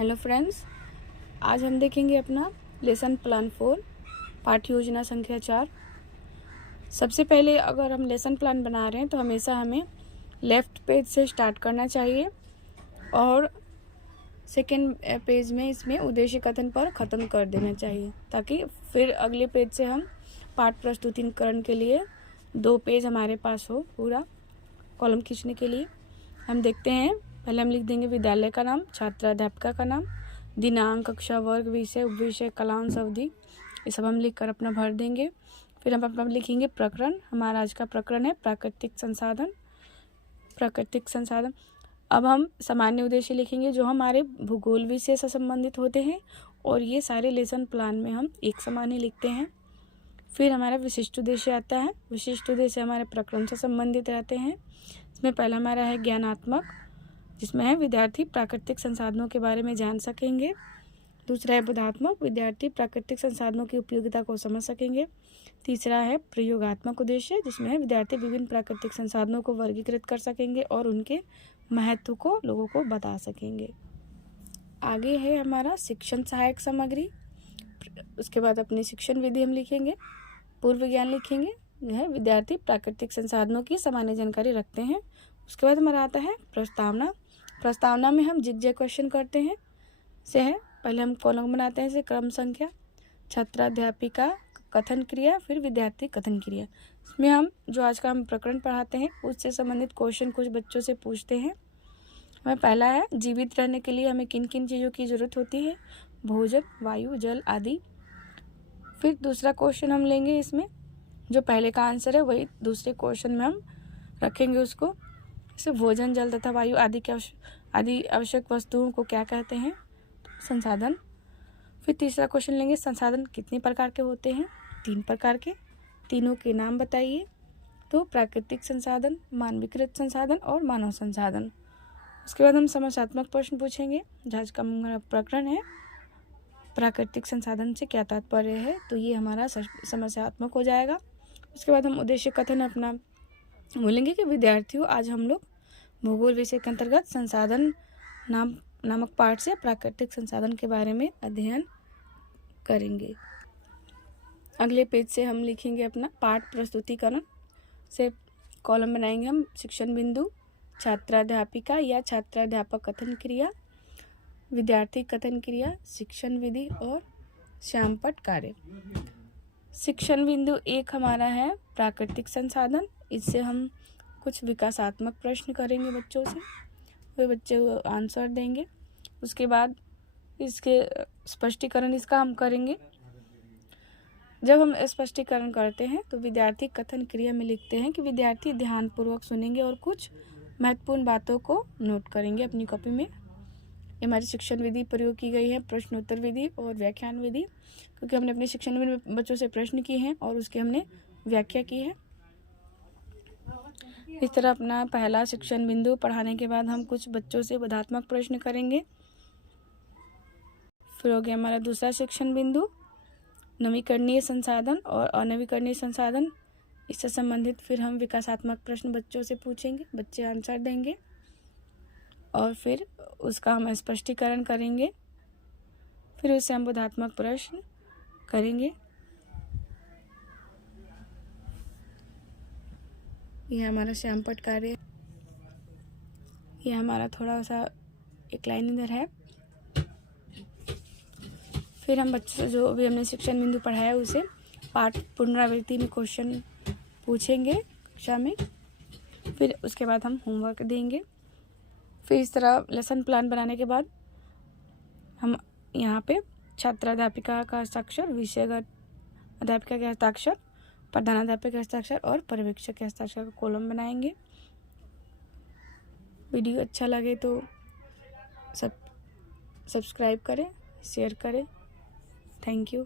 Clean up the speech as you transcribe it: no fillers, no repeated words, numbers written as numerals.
Hello friends, आज हम देखेंगे अपना लेसन प्लान 4 पाठ्य योजना संख्या 4। सबसे पहले अगर हम लेसन प्लान बना रहे हैं तो हमेशा हमें लेफ़्ट पेज से स्टार्ट करना चाहिए और सेकेंड पेज में इसमें उद्देश्य कथन पर ख़त्म कर देना चाहिए, ताकि फिर अगले पेज से हम पाठ प्रस्तुतिकरण के लिए 2 पेज हमारे पास हो पूरा कॉलम खींचने के लिए। हम देखते हैं, पहले हम लिख देंगे विद्यालय का नाम, छात्र अध्यापिका का नाम, दिनांक, कक्षा, वर्ग, विषय, उपविषय, कालांश, अवधि, ये सब हम लिख कर अपना भर देंगे। फिर हम अपना लिखेंगे प्रकरण। हमारा आज का प्रकरण है प्राकृतिक संसाधन। अब हम सामान्य उद्देश्य लिखेंगे जो हमारे भूगोल विषय से संबंधित होते हैं, और ये सारे लेसन प्लान में हम एक समान ही लिखते हैं। फिर हमारा विशिष्ट उद्देश्य आता है। विशिष्ट उद्देश्य हमारे प्रकरण से संबंधित रहते हैं। इसमें पहला हमारा है ज्ञानात्मक, जिसमें है विद्यार्थी प्राकृतिक संसाधनों के बारे में जान सकेंगे। दूसरा है बोधात्मक, विद्यार्थी प्राकृतिक संसाधनों की उपयोगिता को समझ सकेंगे। तीसरा है प्रयोगात्मक उद्देश्य, जिसमें है विद्यार्थी विभिन्न प्राकृतिक संसाधनों को वर्गीकृत कर सकेंगे और उनके महत्व को लोगों को बता सकेंगे। आगे है हमारा शिक्षण सहायक सामग्री। उसके बाद अपनी शिक्षण विधि हम लिखेंगे, पूर्व ज्ञान लिखेंगे, यह है विद्यार्थी प्राकृतिक संसाधनों की सामान्य जानकारी रखते हैं। उसके बाद हमारा आता है प्रस्तावना में हम जिग-जैग क्वेश्चन करते हैं। से है पहले हम कॉलम बनाते हैं, जैसे क्रम संख्या, छात्राध्यापिका कथन क्रिया, फिर विद्यार्थी कथन क्रिया। इसमें हम जो आज का हम प्रकरण पढ़ाते हैं उससे संबंधित क्वेश्चन कुछ बच्चों से पूछते हैं। हमें पहला है जीवित रहने के लिए हमें किन किन चीज़ों की ज़रूरत होती है, भोजन, वायु, जल आदि। फिर दूसरा क्वेश्चन हम लेंगे, इसमें जो पहले का आंसर है वही दूसरे क्वेश्चन में हम रखेंगे उसको। जैसे भोजन, जल तथा वायु आदि आवश्यक वस्तुओं को क्या कहते हैं, तो संसाधन। फिर तीसरा क्वेश्चन लेंगे, संसाधन कितने प्रकार के होते हैं, 3 प्रकार के, तीनों के नाम बताइए। तो प्राकृतिक संसाधन, मानवीकृत संसाधन और मानव संसाधन। उसके बाद हम समस्यात्मक प्रश्न पूछेंगे। आज का हमारा प्रकरण है प्राकृतिक संसाधन से क्या तात्पर्य है, तो ये हमारा समस्यात्मक हो जाएगा। उसके बाद हम उद्देश्य कथन अपना बोलेंगे कि विद्यार्थियों, आज हम लोग भूगोल विषय के अंतर्गत संसाधन नामक पाठ से प्राकृतिक संसाधन के बारे में अध्ययन करेंगे। अगले पेज से हम लिखेंगे अपना पाठ प्रस्तुतिकरण। से कॉलम बनाएंगे हम शिक्षण बिंदु, छात्राध्यापिका या छात्राध्यापक कथन क्रिया, विद्यार्थी कथन क्रिया, शिक्षण विधि और श्यामपट्ट कार्य। शिक्षण बिंदु 1 हमारा है प्राकृतिक संसाधन। इससे हम कुछ विकासात्मक प्रश्न करेंगे बच्चों से, वे बच्चे आंसर देंगे। उसके बाद इसके स्पष्टीकरण इसका हम करेंगे। जब हम स्पष्टीकरण करते हैं तो विद्यार्थी कथन क्रिया में लिखते हैं कि विद्यार्थी ध्यानपूर्वक सुनेंगे और कुछ महत्वपूर्ण बातों को नोट करेंगे अपनी कॉपी में। ये हमारी शिक्षण विधि प्रयोग की गई है, प्रश्नोत्तर विधि और व्याख्यान विधि, क्योंकि हमने अपने शिक्षण विधि में बच्चों से प्रश्न किए हैं और उसके हमने व्याख्या की है। इस तरह अपना पहला शिक्षण बिंदु पढ़ाने के बाद हम कुछ बच्चों से बोधात्मक प्रश्न करेंगे। फिर हो गया हमारा दूसरा शिक्षण बिंदु नवीकरणीय संसाधन और अनवीकरणीय संसाधन। इससे संबंधित फिर हम विकासात्मक प्रश्न बच्चों से पूछेंगे, बच्चे आंसर देंगे और फिर उसका हम स्पष्टीकरण करेंगे। फिर उससे हम बोधात्मक प्रश्न करेंगे। यह हमारा श्यामपट्ट कार्य, यह हमारा थोड़ा सा एक लाइन इधर है। फिर हम बच्चों से जो भी हमने शिक्षण बिंदु पढ़ाया उसे पाठ पुनरावृत्ति में क्वेश्चन पूछेंगे कक्षा में। फिर उसके बाद हम होमवर्क देंगे। फिर इस तरह लेसन प्लान बनाने के बाद हम यहाँ पे छात्राध्यापिका का हस्ताक्षर, विषयगत अध्यापिका के हस्ताक्षर, प्रधानाध्यापक के हस्ताक्षर और पर्यवेक्षक के हस्ताक्षर का कॉलम बनाएंगे। वीडियो अच्छा लगे तो सब्सक्राइब करें, शेयर करें। Thank you.